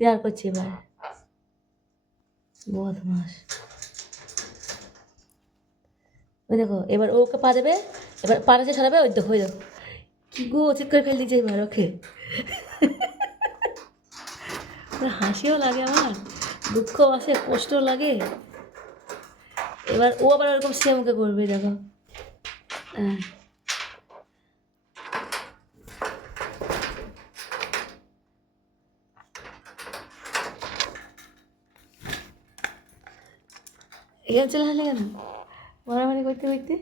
প্যার করছে এবার বদমাস। ওই দেখো এবার ওকে পা দেবে, এবার পাটা যে সরাবে ওই দেখো কি গো ঠিক করে ফেল দিয়েছে এবার ওকে। হাসিও লাগে আমার, দুঃখ আসে, কষ্ট লাগে। এবার ও আবার ওরকম সেম ওকে করবে দেখো। হ্যাঁ এখানে চলে আসলে কেন মারামারি করতে করতে?